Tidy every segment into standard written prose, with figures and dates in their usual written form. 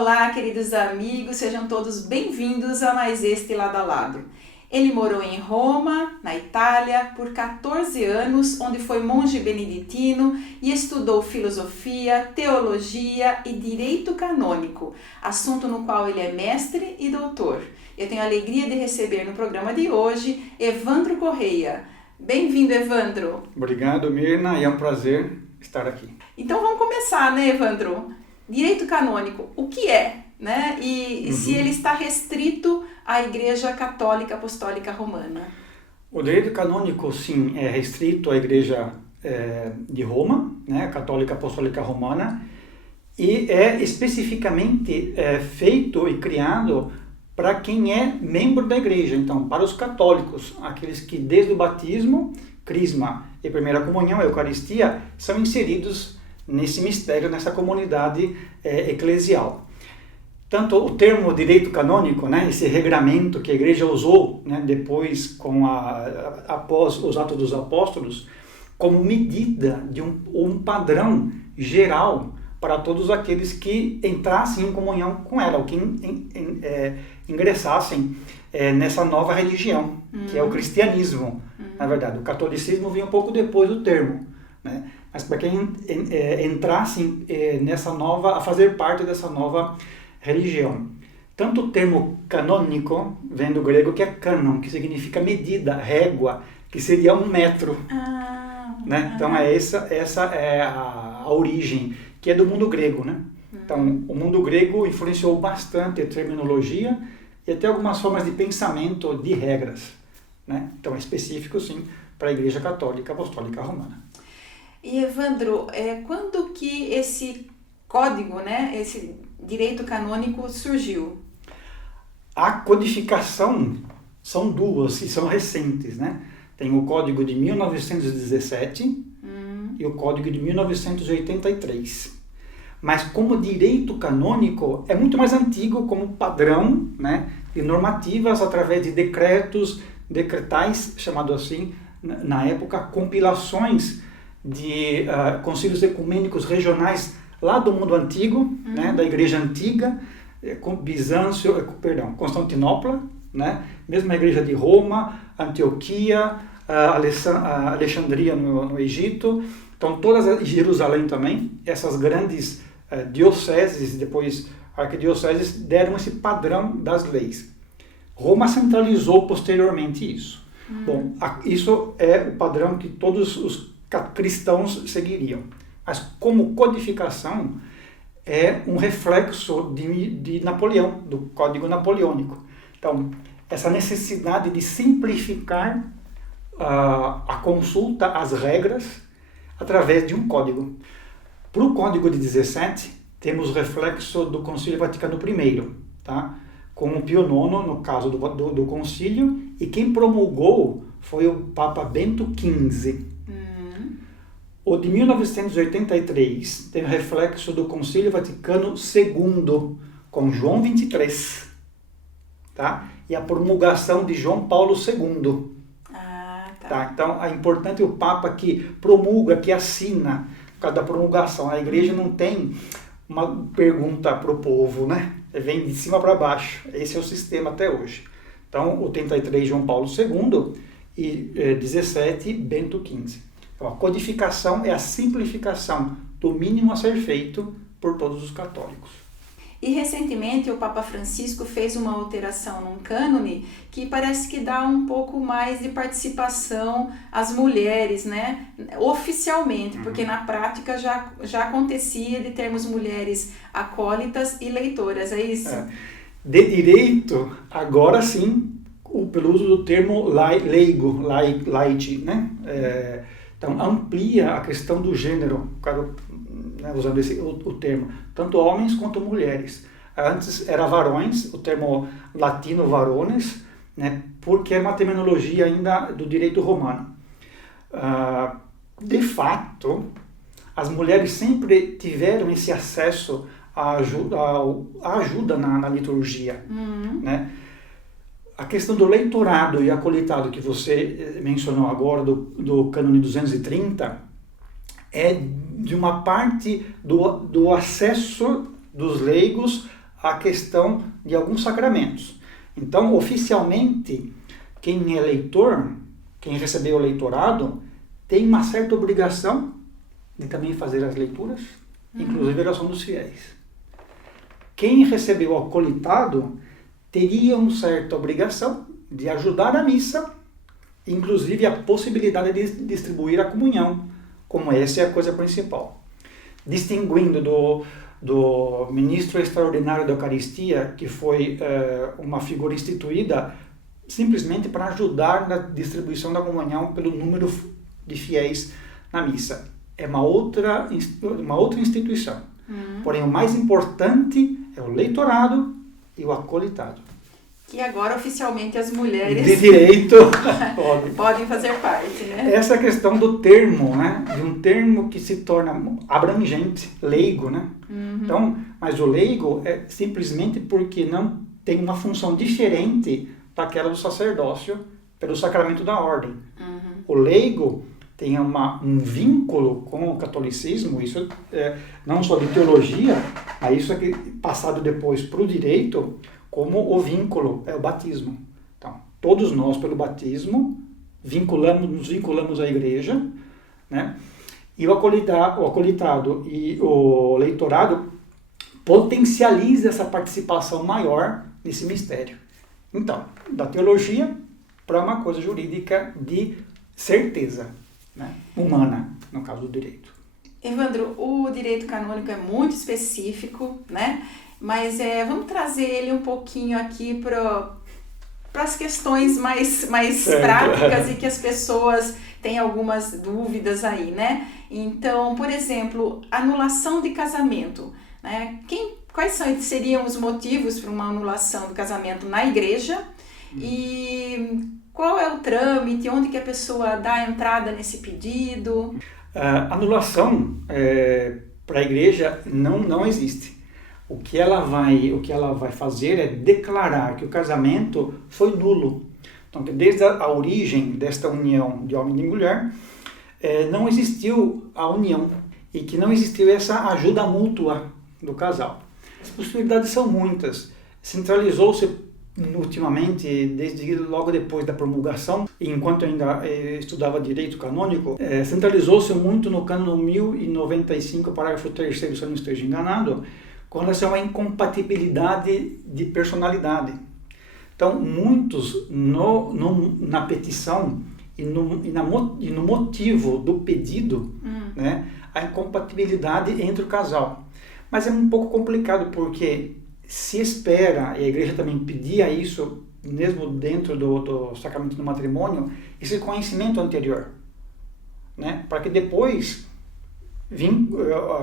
Olá, queridos amigos, sejam todos bem-vindos a mais este Lado a Lado. Ele morou em Roma, na Itália, por 14 anos, onde foi monge beneditino e estudou filosofia, teologia e direito canônico, assunto no qual ele é mestre e doutor. Eu tenho a alegria de receber no programa de hoje Evandro Correia. Bem-vindo, Evandro. Obrigado, Mirna, e é um prazer estar aqui. Então vamos começar, né, Evandro? Direito canônico, o que é, né? E se ele está restrito à Igreja Católica Apostólica Romana? O direito canônico, sim, é restrito à Igreja de Roma, né, Católica Apostólica Romana, e é especificamente feito e criado para quem é membro da Igreja. Então, para os católicos, aqueles que desde o batismo, crisma e primeira comunhão, a Eucaristia, são inseridos nesse mistério, nessa comunidade eclesial. Tanto o termo direito canônico, né, esse regramento que a Igreja usou, né, depois após os Atos dos Apóstolos, como medida de um padrão geral para todos aqueles que entrassem em comunhão com ela, ou que ingressassem nessa nova religião, que é o cristianismo. Na verdade, o catolicismo vinha um pouco depois do termo, né? Mas para quem entrasse a fazer parte dessa nova religião. Tanto o termo canônico, vem do grego, que é canon, que significa medida, régua, que seria 1 metro. Né? Então essa é a origem, que é do mundo grego, né? Então o mundo grego influenciou bastante a terminologia e até algumas formas de pensamento de regras, né? Então é específico, sim, para a Igreja Católica Apostólica Romana. E Evandro, quando que esse código, né, esse direito canônico surgiu? A codificação são duas e são recentes, né? Tem o Código de 1917 e o Código de 1983. Mas como direito canônico é muito mais antigo como padrão, né, de normativas através de decretais, chamado assim, na época, compilações de concílios ecumênicos regionais lá do mundo antigo, né, da Igreja Antiga, Constantinopla, né, mesmo a Igreja de Roma, Antioquia, Alexandria no Egito, então todas Jerusalém também, essas grandes dioceses, depois arquidioceses, deram esse padrão das leis. Roma centralizou posteriormente isso. Bom, isso é o padrão que todos os cristãos seguiriam. Mas como codificação, é um reflexo de Napoleão, do Código Napoleônico. Então, essa necessidade de simplificar a consulta às regras através de um código. Para o Código de 17, temos reflexo do Concílio Vaticano I, tá? Com o Pio IX, no caso do concílio, e quem promulgou foi o Papa Bento XV. O de 1983 tem o reflexo do Concílio Vaticano II, com João XXIII, tá? E a promulgação de João Paulo II. Tá? Então, é importante o Papa que promulga, que assina, por causa da promulgação. A Igreja não tem uma pergunta para o povo, né? Vem de cima para baixo. Esse é o sistema até hoje. Então, o 83, João Paulo II, e 17, Bento XV. Então, a codificação é a simplificação do mínimo a ser feito por todos os católicos. E recentemente o Papa Francisco fez uma alteração num cânone que parece que dá um pouco mais de participação às mulheres, né? Oficialmente, porque na prática já acontecia de termos mulheres acólitas e leitoras, é isso? De direito, agora sim, pelo uso do termo leigo, laity, né? Então, amplia a questão do gênero, né, usando o termo, tanto homens quanto mulheres. Antes era varões, o termo latino varones, né, porque é uma terminologia ainda do direito romano. De fato, as mulheres sempre tiveram esse acesso à ajuda na liturgia, né? A questão do leitorado e acolitado que você mencionou agora, do cânone 230, é de uma parte do acesso dos leigos a questão de alguns sacramentos. Então, oficialmente, quem é leitor, quem recebeu o leitorado, tem uma certa obrigação de também fazer as leituras, inclusive a oração dos fiéis. Quem recebeu o acolitado teria uma certa obrigação de ajudar a missa, inclusive a possibilidade de distribuir a comunhão, como essa é a coisa principal. Distinguindo do ministro extraordinário da Eucaristia, que foi uma figura instituída simplesmente para ajudar na distribuição da comunhão pelo número de fiéis na missa. É uma outra instituição. Porém, o mais importante é o leitorado e o acolitado. Que agora, oficialmente, as mulheres... De direito podem fazer parte, né? Essa questão do termo, né? De um termo que se torna abrangente, leigo, né? Então, mas o leigo é simplesmente porque não tem uma função diferente daquela do sacerdócio pelo sacramento da ordem. O leigo tem um vínculo com o catolicismo, isso não só de teologia, mas isso é passado depois para o direito, como o vínculo é o batismo. Então, todos nós, pelo batismo, nos vinculamos à igreja, né? E o acolitado e o leitorado potencializa essa participação maior nesse mistério. Então, da teologia para uma coisa jurídica de certeza, né? Humana, no caso do direito. Evandro, o direito canônico é muito específico, né? Mas vamos trazer ele um pouquinho aqui para as questões mais práticas e que as pessoas têm algumas dúvidas aí, né? Então, por exemplo, anulação de casamento, né? Quais seriam os motivos para uma anulação do casamento na igreja? E qual é o trâmite? Onde que a pessoa dá a entrada nesse pedido? Anulação para a igreja não existe. O que ela vai fazer é declarar que o casamento foi nulo. Então, que desde a origem desta união de homem e de mulher, não existiu a união e que não existiu essa ajuda mútua do casal. As possibilidades são muitas. Centralizou-se ultimamente, desde logo depois da promulgação, e enquanto ainda estudava direito canônico, centralizou-se muito no cânone 1095, parágrafo 3º, se eu não esteja enganado, com relação à incompatibilidade de personalidade. Então, muitos na petição e no motivo do pedido, né, a incompatibilidade entre o casal. Mas é um pouco complicado porque se espera, e a igreja também pedia isso, mesmo dentro do sacramento do matrimônio, esse conhecimento anterior, né, para que depois,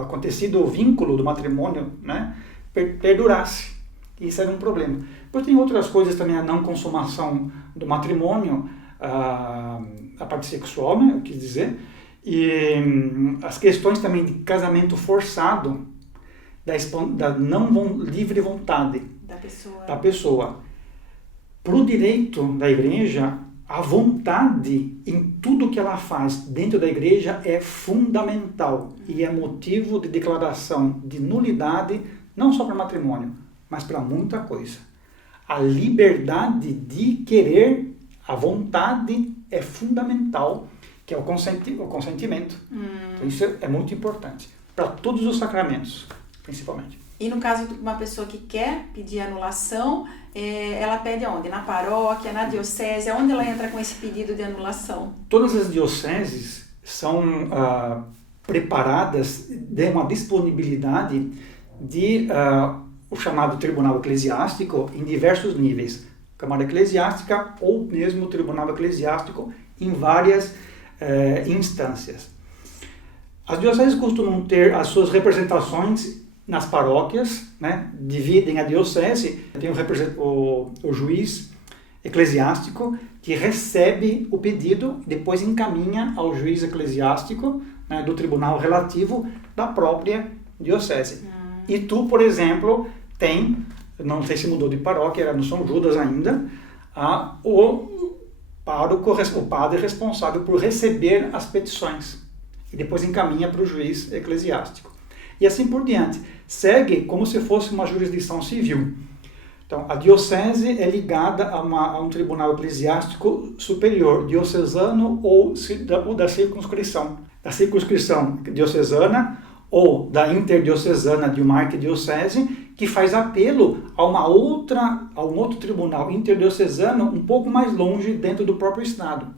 acontecido o vínculo do matrimônio, né, perdurasse. Isso era um problema. Depois tem outras coisas também, a não consumação do matrimônio, a parte sexual, né, eu quis dizer, e as questões também de casamento forçado, da não livre vontade da pessoa. Para o direito da igreja, a vontade em tudo que ela faz dentro da igreja é fundamental e é motivo de declaração de nulidade, não só para matrimônio, mas para muita coisa. A liberdade de querer, a vontade é fundamental, que é o consentimento. Então, isso é muito importante para todos os sacramentos, principalmente. E no caso de uma pessoa que quer pedir anulação, ela pede aonde? Na paróquia, na diocese? Onde ela entra com esse pedido de anulação? Todas as dioceses são preparadas, de uma disponibilidade de o chamado tribunal eclesiástico em diversos níveis. Câmara eclesiástica ou mesmo tribunal eclesiástico em várias instâncias. As dioceses costumam ter as suas representações nas paróquias, né? Dividem a diocese, tem o juiz eclesiástico que recebe o pedido e depois encaminha ao juiz eclesiástico, né, do tribunal relativo da própria diocese. E tu, por exemplo, tem, não sei se mudou de paróquia, era no São Judas ainda, o padre responsável por receber as petições e depois encaminha para o juiz eclesiástico. e assim por diante. Segue como se fosse uma jurisdição civil. Então, a diocese é ligada a um tribunal eclesiástico superior, diocesano ou da circunscrição. Da circunscrição diocesana ou da interdiocesana de uma arquidiocese, que faz apelo a um outro tribunal interdiocesano um pouco mais longe dentro do próprio Estado.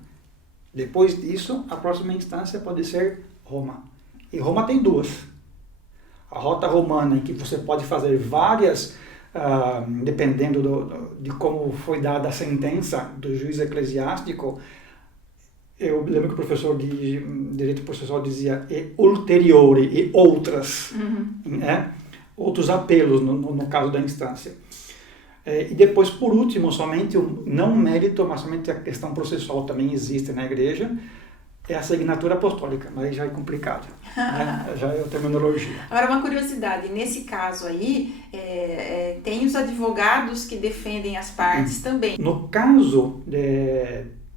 Depois disso, a próxima instância pode ser Roma. E Roma tem duas. A rota romana, em que você pode fazer várias, dependendo de como foi dada a sentença do juiz eclesiástico. Eu lembro que o professor de direito processual dizia ulteriori, e outras, outros apelos no caso da instância. E depois, por último, somente não o mérito, mas somente a questão processual também existe na igreja, é a assinatura apostólica, mas já é complicado, né? Já é a terminologia. Agora, uma curiosidade, nesse caso aí, tem os advogados que defendem as partes também. No caso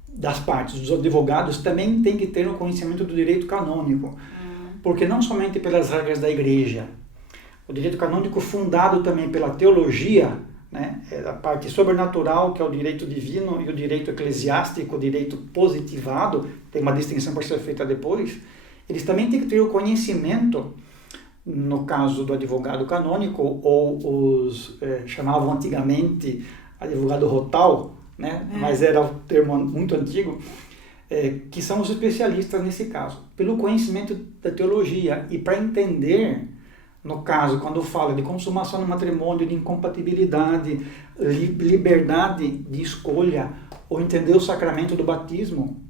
das partes, dos advogados, também tem que ter um conhecimento do direito canônico, porque não somente pelas regras da igreja, o direito canônico fundado também pela teologia, né, é a parte sobrenatural, que é o direito divino, e o direito eclesiástico, o direito positivado, tem uma distinção para ser feita depois, eles também têm que ter o conhecimento, no caso do advogado canônico, ou chamavam antigamente advogado rotal, né, mas era um termo muito antigo, que são os especialistas nesse caso, pelo conhecimento da teologia, e para entender, no caso, quando fala de consumação do matrimônio, de incompatibilidade, liberdade de escolha, ou entender o sacramento do batismo,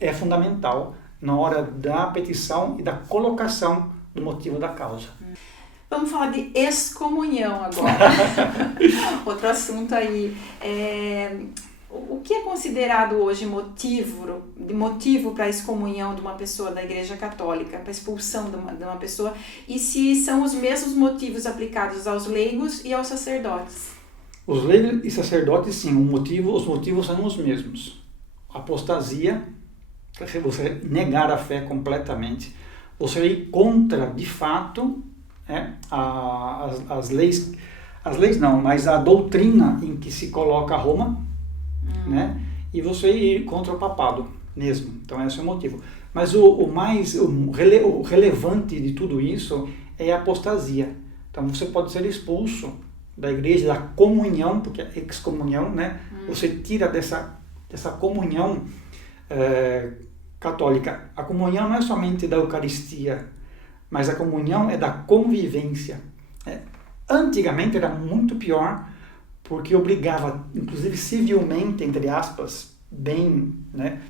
é fundamental na hora da petição e da colocação do motivo da causa. Vamos falar de excomunhão agora. Outro assunto aí. O que é considerado hoje motivo para a excomunhão de uma pessoa da Igreja Católica, para a expulsão de uma pessoa, e se são os mesmos motivos aplicados aos leigos e aos sacerdotes? Os leigos e sacerdotes, sim, os motivos são os mesmos. Apostasia, você negar a fé completamente, você ir contra, de fato, as leis não, mas a doutrina em que se coloca Roma, né? E você ir contra o papado mesmo. Então esse é o motivo. Mas o relevante de tudo isso é a apostasia. Então você pode ser expulso da igreja, da comunhão, porque é excomunhão, né? Você tira dessa comunhão católica. A comunhão não é somente da Eucaristia, mas a comunhão é da convivência. Antigamente era muito pior, porque obrigava, inclusive civilmente, entre aspas, né,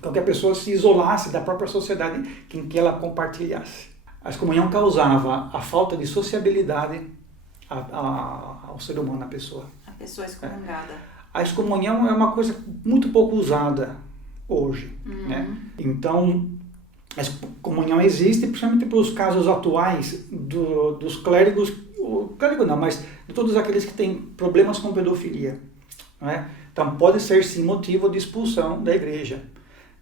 que a pessoa se isolasse da própria sociedade em que ela compartilhasse. A excomunhão causava a falta de sociabilidade ao ser humano, à pessoa. A pessoa excomungada. A excomunhão é uma coisa muito pouco usada hoje, né? Então, a excomunhão existe, principalmente pelos casos atuais dos clérigos, clérigo não, mas de todos aqueles que têm problemas com pedofilia, não é? Então pode ser sim motivo de expulsão da igreja,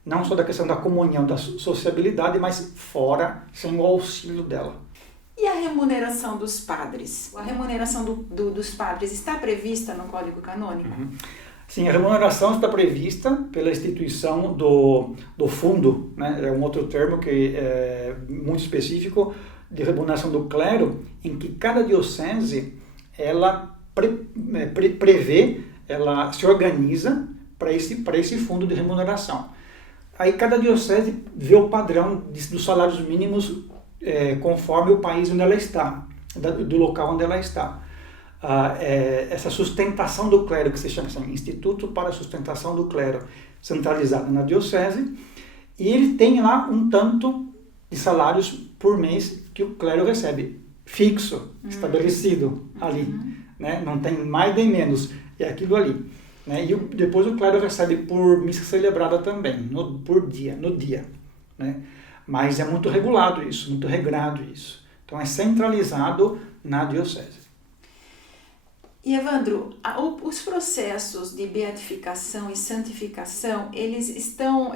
não só da questão da comunhão, da sociabilidade, mas fora, sem o auxílio dela. E a remuneração dos padres? A remuneração dos padres está prevista no Código Canônico? Sim, a remuneração está prevista pela instituição do fundo, né? É um outro termo que é muito específico, de remuneração do clero, em que cada diocese ela prevê, ela se organiza para esse fundo de remuneração. Aí cada diocese vê o padrão dos salários mínimos conforme o país onde ela está, do local onde ela está. Essa sustentação do clero, que se chama assim, Instituto para a Sustentação do Clero, centralizado na diocese, e ele tem lá um tanto de salários por mês que o clero recebe, fixo, estabelecido ali, né? Não tem mais nem menos, é aquilo ali, né? E depois o clero recebe por missa celebrada também, no dia, né? Mas é muito regulado isso, muito regrado isso. Então é centralizado na diocese. E Evandro, os processos de beatificação e santificação, eles estão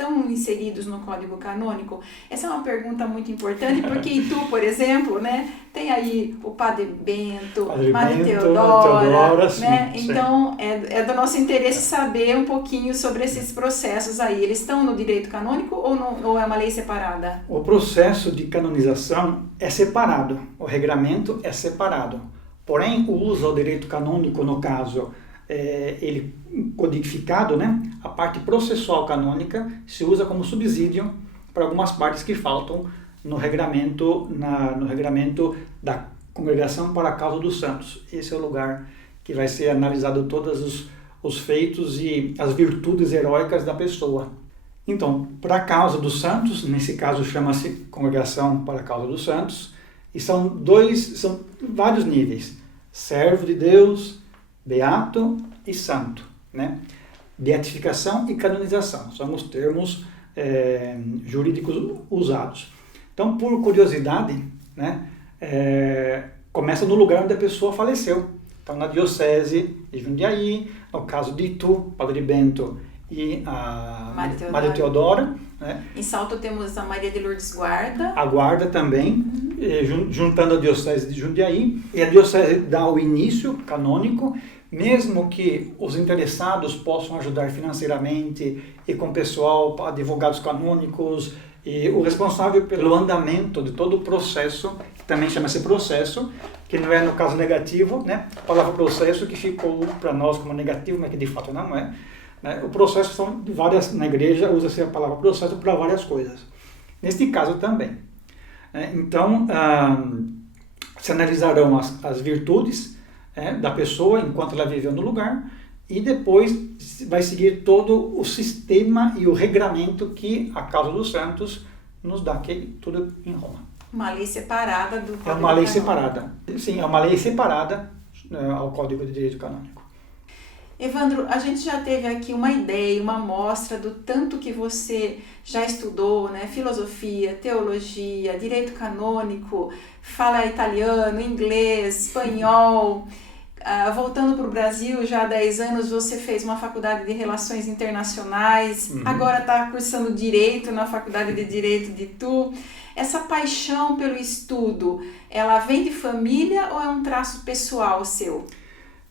estão inseridos no Código Canônico? Essa é uma pergunta muito importante, porque em Tu, por exemplo, né, tem aí o Padre Bento, Madre Teodora, né? Sim, então é do nosso interesse saber um pouquinho sobre esses processos aí. Eles estão no direito canônico ou, ou é uma lei separada? O processo de canonização é separado, o regramento é separado. Porém, o uso ao direito canônico, no caso, ele codificado, né? A parte processual canônica se usa como subsídio para algumas partes que faltam no regramento, no regramento da Congregação para a Causa dos Santos. Esse é o lugar que vai ser analisado todos os feitos e as virtudes heróicas da pessoa. Então, para a Causa dos Santos, nesse caso chama-se Congregação para a Causa dos Santos, e são vários níveis: servo de Deus, beato e santo, né? Beatificação e canonização são os termos jurídicos usados. Então, por curiosidade, né, começa no lugar onde a pessoa faleceu. Então, na diocese de Jundiaí, no caso de Itu, Padre Bento e a Maria Teodora. Né? Em Salto temos a Maria de Lourdes Guarda. A Guarda também, juntando a diocese de Jundiaí. E a diocese dá o início canônico, mesmo que os interessados possam ajudar financeiramente e com pessoal, advogados canônicos, e o responsável pelo andamento de todo o processo, que também chama-se processo, que não é no caso negativo, né? A palavra processo que ficou para nós como negativo, mas que de fato não é. Né? O processo são de várias, na igreja usa-se a palavra processo para várias coisas. Neste caso também. Então, se analisarão as virtudes da pessoa enquanto ela viveu no lugar, e depois vai seguir todo o sistema e o regramento que a Causa dos Santos nos dá, que é tudo em Roma. Uma lei separada do Código É uma lei Canônico. separada. Sim, é uma lei separada ao Código de Direito Canônico. Evandro, a gente já teve aqui uma ideia, uma amostra do tanto que você já estudou, né? Filosofia, teologia, direito canônico, fala italiano, inglês, espanhol. Voltando para o Brasil, já há 10 anos você fez uma faculdade de Relações Internacionais, agora está cursando Direito na Faculdade de Direito de Itu. Essa paixão pelo estudo, ela vem de família ou é um traço pessoal seu?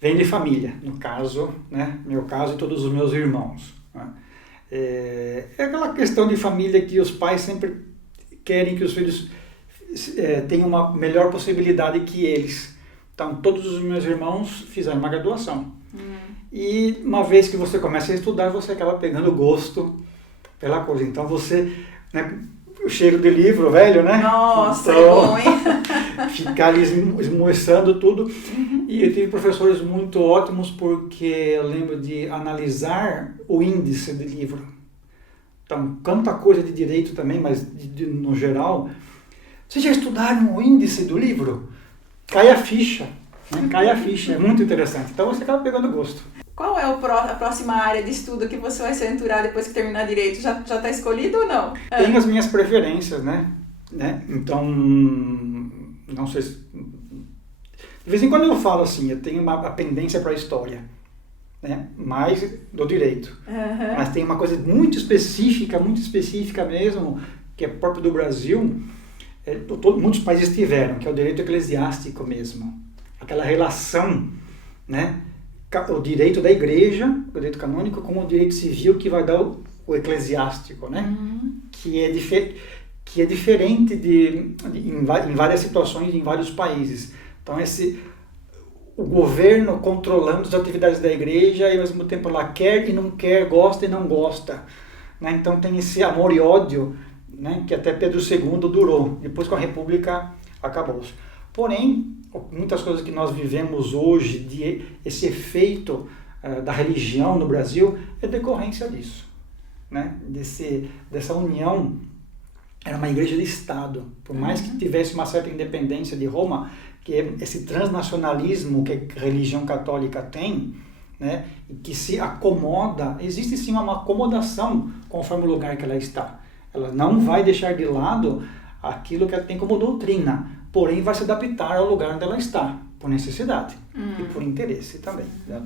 Vem de família, no caso, né? Meu caso e todos os meus irmãos. Né? É aquela questão de família que os pais sempre querem que os filhos tenham uma melhor possibilidade que eles. Então, todos os meus irmãos fizeram uma graduação. E uma vez que você começa a estudar, você acaba pegando gosto pela coisa. Então, você, né, o cheiro de livro velho, né? Nossa, então, é bom, hein? Ficar ali esmoçando tudo. E eu tive professores muito ótimos, porque eu lembro de analisar o índice de livro. Então, quanta coisa de direito também, mas no geral. Vocês já estudaram o índice do livro? Cai a ficha, né? Cai a ficha, é muito interessante. Então você acaba pegando gosto. Qual é a próxima área de estudo que você vai se aventurar depois que terminar Direito? Já está escolhido ou não? Tenho as minhas preferências, né? Então, não sei se... De vez em quando eu falo assim, eu tenho uma pendência para a história, né? Mais do direito. Mas tem uma coisa muito específica mesmo, que é próprio do Brasil, muitos países tiveram, que é o direito eclesiástico mesmo. Aquela relação, né? O direito da igreja, o direito canônico, com o direito civil que vai dar o eclesiástico, né? Que é diferente em várias situações, em vários países. Então, o governo controlando as atividades da igreja e, ao mesmo tempo, ela quer e não quer, gosta e não gosta. Né? Então, tem esse amor e ódio, né, que até Pedro II durou, depois com a República acabou-se. Porém, muitas coisas que nós vivemos hoje, esse efeito da religião no Brasil, é decorrência disso, né? Dessa união. Era uma igreja de Estado, por mais que tivesse uma certa independência de Roma, que é esse transnacionalismo que a religião católica tem, né, e que se acomoda, existe sim uma acomodação conforme o lugar que ela está. Ela não vai deixar de lado aquilo que ela tem como doutrina, porém vai se adaptar ao lugar onde ela está, por necessidade e por interesse também. Né?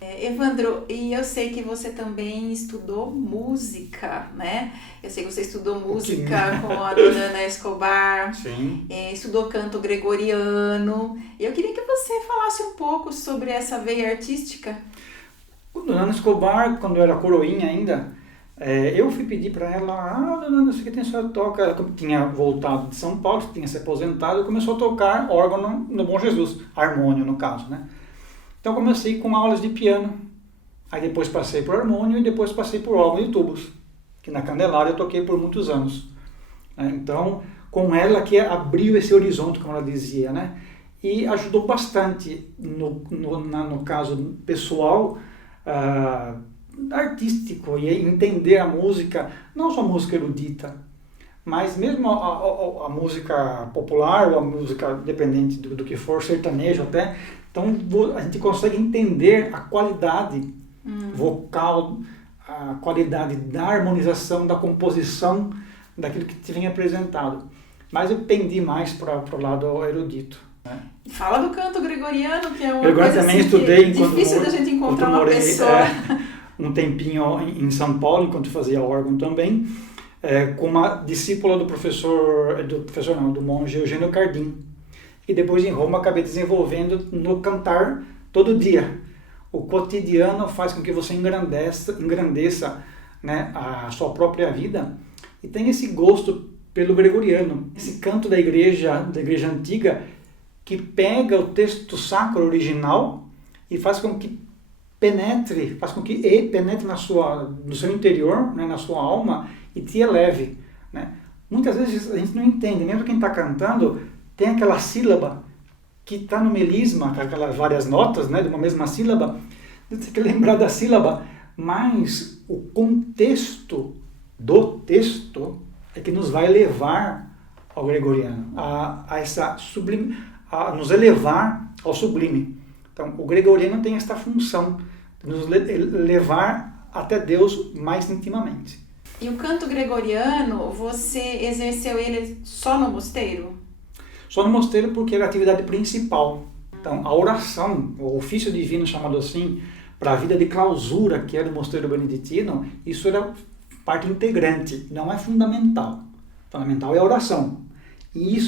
Evandro, e eu sei que você também estudou música, né? Eu sei que você estudou música com a dona Ana Escobar, Sim. Estudou canto gregoriano. Eu queria que você falasse um pouco sobre essa veia artística. A dona Ana Escobar, quando eu era coroinha ainda, eu fui pedir para ela, dona Ana, não sei o que tem, a senhora toca. Ela tinha voltado de São Paulo, tinha se aposentado e começou a tocar órgão no Bom Jesus, harmônio no caso, né? Então comecei com aulas de piano, aí depois passei por harmônio e depois passei por órgão de tubos, que na Candelária eu toquei por muitos anos. Então, com ela que abriu esse horizonte, como ela dizia, né? E ajudou bastante no caso pessoal, artístico, e entender a música, não só a música erudita, mas mesmo a música popular ou a música dependente do que for, sertanejo até. Então a gente consegue entender a qualidade vocal, a qualidade da harmonização, da composição daquilo que te vem apresentado. Mas eu pendi mais para o lado erudito. Né? Fala do canto gregoriano, que é uma coisa também assim, estudei difícil da gente encontrar uma pessoa. Um tempinho em São Paulo, enquanto fazia órgão também, com uma discípula do monge Eugênio Cardim. E depois em Roma acabei desenvolvendo no cantar todo dia. O cotidiano faz com que você engrandeça, né, a sua própria vida e tenha esse gosto pelo gregoriano, esse canto da igreja antiga que pega o texto sacro original e faz com que penetre no seu interior, né, na sua alma e te eleve. Né? Muitas vezes a gente não entende, mesmo quem está cantando tem aquela sílaba que está no melisma, com aquelas várias notas, né, de uma mesma sílaba, você tem que lembrar da sílaba, mas o contexto do texto é que nos vai levar ao gregoriano, a nos elevar ao sublime. Então, o gregoriano tem esta função de nos levar até Deus mais intimamente. E o canto gregoriano, você exerceu ele só no mosteiro? Só no mosteiro porque era a atividade principal. Então, a oração, o ofício divino chamado assim, para a vida de clausura, que era o mosteiro beneditino, isso era parte integrante, não é fundamental. Fundamental é a oração. E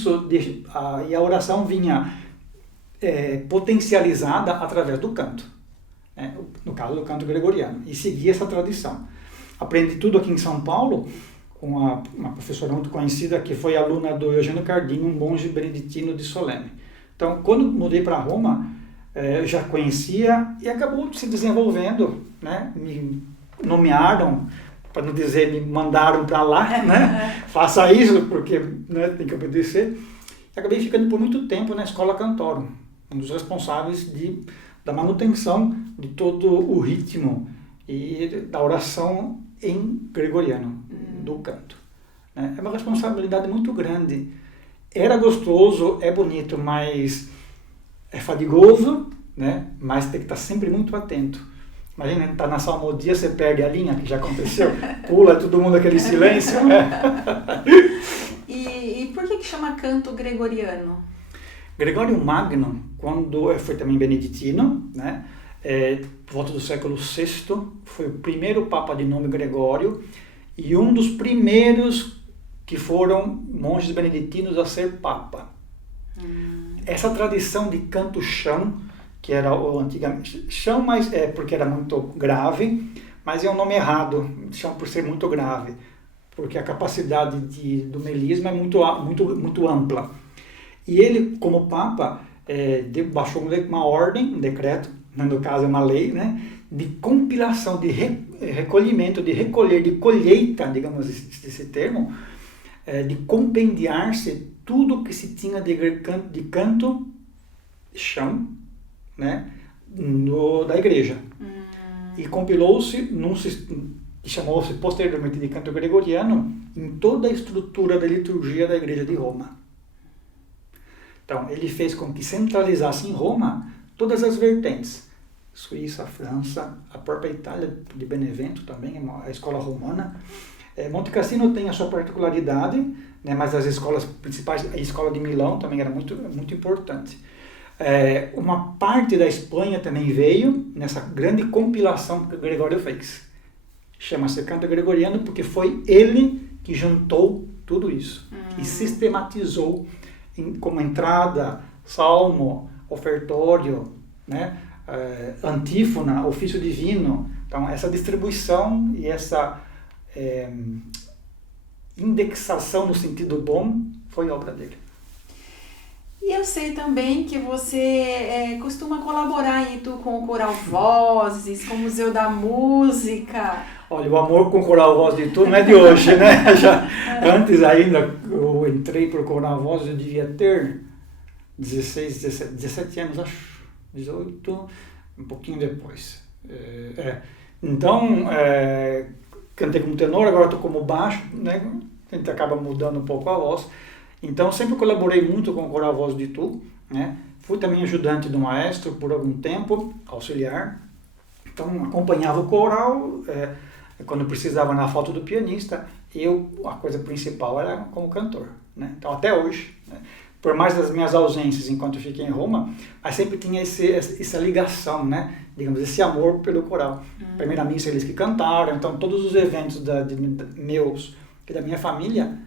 a oração vinha potencializada através do canto, né? No caso do canto gregoriano, e seguia essa tradição. Aprendi tudo aqui em São Paulo, com uma professora muito conhecida que foi aluna do Eugênio Cardim, um monge beneditino de Solesme. Então, quando mudei para Roma, eu já conhecia e acabou se desenvolvendo, né? Me nomearam, para não dizer me mandaram para lá, né? Faça isso porque, né, tem que obedecer. E acabei ficando por muito tempo na Escola Cantorum, um dos responsáveis da manutenção de todo o ritmo e da oração em gregoriano, do canto. É uma responsabilidade muito grande. Era gostoso, é bonito, mas é fadigoso, né? Mas tem que estar sempre muito atento. Imagina, tá na salmodia, você perde a linha, que já aconteceu, pula todo mundo aquele silêncio. E por que chama canto gregoriano? Gregório Magno, quando foi também beneditino, né? Por volta do século VI, foi o primeiro papa de nome Gregório e um dos primeiros que foram monges beneditinos a ser papa. Essa tradição de canto-chão, que era o antigamente chão, mas porque era muito grave, mas é um nome errado, chão por ser muito grave, porque a capacidade do melisma é muito ampla. E ele, como papa, baixou uma ordem, um decreto, no caso é uma lei, né, de compilação, de recolhimento, de colheita, digamos esse termo, de compendiar-se tudo que se tinha de canto, chão, né, da igreja. E compilou-se que chamou-se posteriormente de canto gregoriano em toda a estrutura da liturgia da igreja de Roma. Então, ele fez com que centralizasse em Roma todas as vertentes. Suíça, França, a própria Itália de Benevento também, a escola romana. Monte Cassino tem a sua particularidade, né, mas as escolas principais, a escola de Milão também era muito, muito importante. Uma parte da Espanha também veio nessa grande compilação que o Gregório fez. Chama-se Canto Gregoriano porque foi ele que juntou tudo isso e sistematizou como entrada, salmo, ofertório, né? Antífona, ofício divino. Então, essa distribuição e essa indexação no sentido bom foi obra dele. E eu sei também que você costuma colaborar aí com o Coral Vozes, com o Museu da Música. Olha, o amor com o Coral Voz de Itu não é de hoje, né? Antes ainda, eu entrei para o Coral Voz, eu devia ter 17 anos, acho, 18, um pouquinho depois. Então, cantei como tenor, agora estou como baixo, né? A gente acaba mudando um pouco a voz. Então, sempre colaborei muito com o Coral Voz de Itu, né? Fui também ajudante do maestro por algum tempo, auxiliar. Então, acompanhava o coral, quando precisava na falta do pianista, a coisa principal era como cantor, né? Então, até hoje, né? Por mais das minhas ausências enquanto eu fiquei em Roma, mas sempre tinha essa ligação, né? Digamos, esse amor pelo coral. Primeira missa eles que cantaram, então todos os eventos meus e da minha família,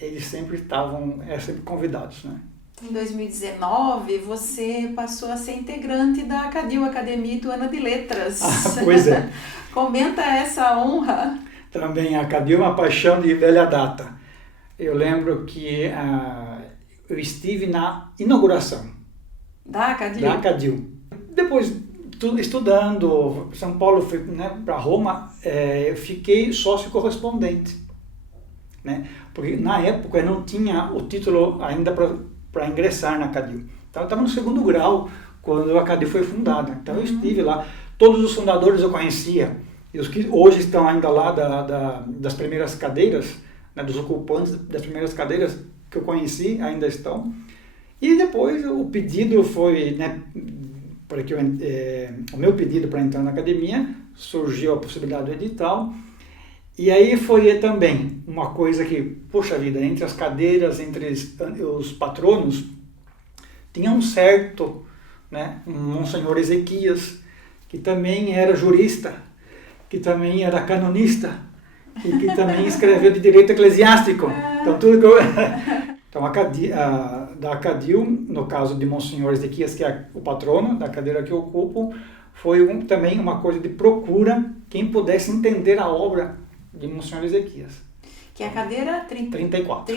eles sempre estavam sempre convidados, né? Em 2019, você passou a ser integrante da ACADIL, Academia Ituana de Letras. Pois é. Comenta essa honra. Também a ACADIL é uma paixão de velha data. Eu lembro que eu estive na inauguração da ACADIL. Depois, estudando, São Paulo, fui, né, para Roma, eu fiquei sócio correspondente, né? Porque na época eu não tinha o título ainda para ingressar na ACADIL. Então eu estava no segundo grau quando a ACADIL foi fundada. Então eu estive lá, todos os fundadores eu conhecia, e os que hoje estão ainda lá das primeiras cadeiras, né, dos ocupantes das primeiras cadeiras que eu conheci, ainda estão. E depois o pedido foi, né, porque o meu pedido para entrar na academia, surgiu a possibilidade do edital. E aí foi também uma coisa que, poxa vida, entre as cadeiras, entre os patronos, tinha um certo, né, um Monsenhor Ezequias, que também era jurista, que também era canonista, e que também escreveu de direito eclesiástico. Então, tudo que então da ACADIL, no caso de Monsenhor Ezequias, que é o patrono da cadeira que eu ocupo, foi também uma coisa de procura, quem pudesse entender a obra de Monsenhor Ezequias. Que é a cadeira 34.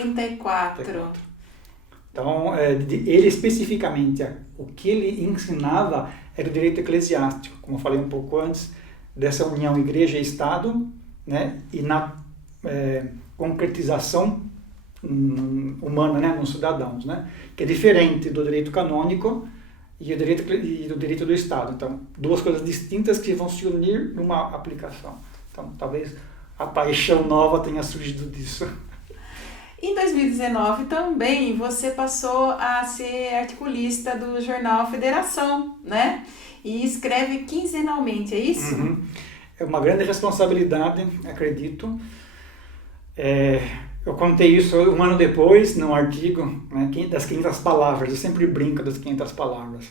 Então, ele especificamente, o que ele ensinava era o direito eclesiástico, como eu falei um pouco antes, dessa união igreja e Estado, né, e na concretização humana, né, nos cidadãos, né, que é diferente do direito canônico e do direito do Estado. Então, duas coisas distintas que vão se unir numa aplicação. Então, talvez a paixão nova tenha surgido disso. Em 2019 também você passou a ser articulista do jornal Federação, né? E escreve quinzenalmente, é isso? Uhum. É uma grande responsabilidade, acredito. Eu contei isso um ano depois, num artigo, né, das 500 palavras. Eu sempre brinco das 500 palavras.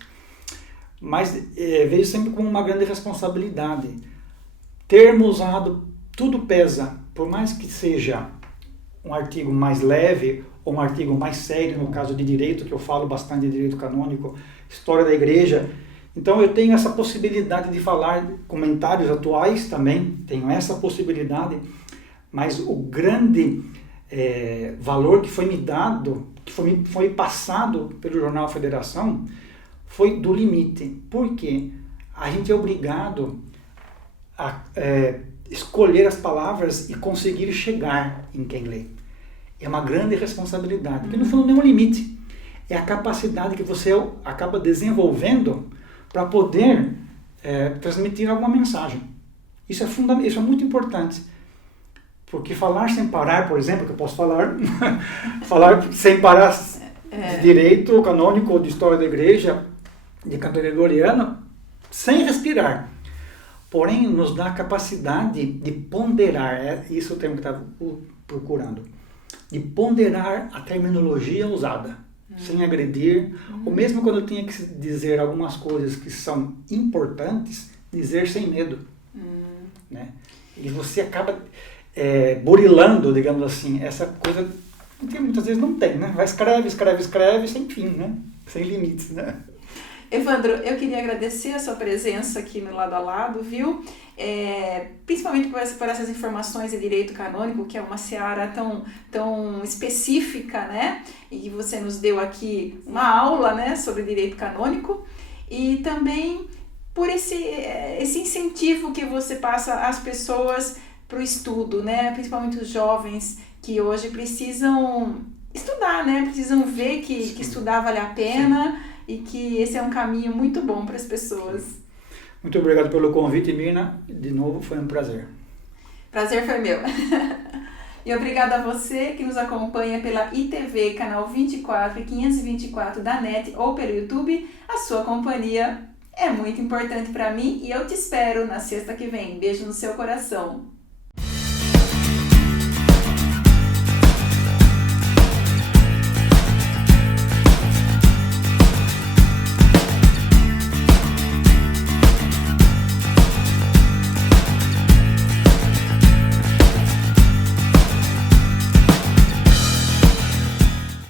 Mas veio sempre com uma grande responsabilidade. Termos usado, tudo pesa, por mais que seja um artigo mais leve ou um artigo mais sério, no caso de direito, que eu falo bastante de direito canônico, história da igreja. Então eu tenho essa possibilidade de falar comentários atuais também, tenho essa possibilidade, mas o grande valor que foi me dado, que foi passado pelo jornal Federação, foi do limite. Porque a gente é obrigado a escolher as palavras e conseguir chegar em quem lê. É uma grande responsabilidade, porque no fundo não é um limite, é a capacidade que você acaba desenvolvendo para poder transmitir alguma mensagem. Isso é muito importante, porque falar sem parar, por exemplo, que eu posso falar, falar sem parar de direito canônico ou de história da igreja, de canto gregoriano, sem respirar. Porém, nos dá a capacidade de ponderar, isso é o termo que eu estava procurando, de ponderar a terminologia usada. sem agredir, ou mesmo quando eu tinha que dizer algumas coisas que são importantes, dizer sem medo. Né? E você acaba burilando, digamos assim, essa coisa que muitas vezes não tem, né? Vai escreve, sem fim, né? Sem limites, né? Evandro, eu queria agradecer a sua presença aqui no Lado a Lado, viu? Principalmente por essas informações de direito canônico, que é uma seara tão específica, né? E que você nos deu aqui uma aula, né, sobre direito canônico. E também por esse incentivo que você passa às pessoas para o estudo, né? Principalmente os jovens que hoje precisam estudar, né? Precisam ver que estudar vale a pena. Sim. E que esse é um caminho muito bom para as pessoas. Muito obrigado pelo convite, Mirna. De novo, foi um prazer. Prazer foi meu. E obrigado a você que nos acompanha pela ITV, canal 24 e 524 da NET ou pelo YouTube. A sua companhia é muito importante para mim e eu te espero na sexta que vem. Beijo no seu coração.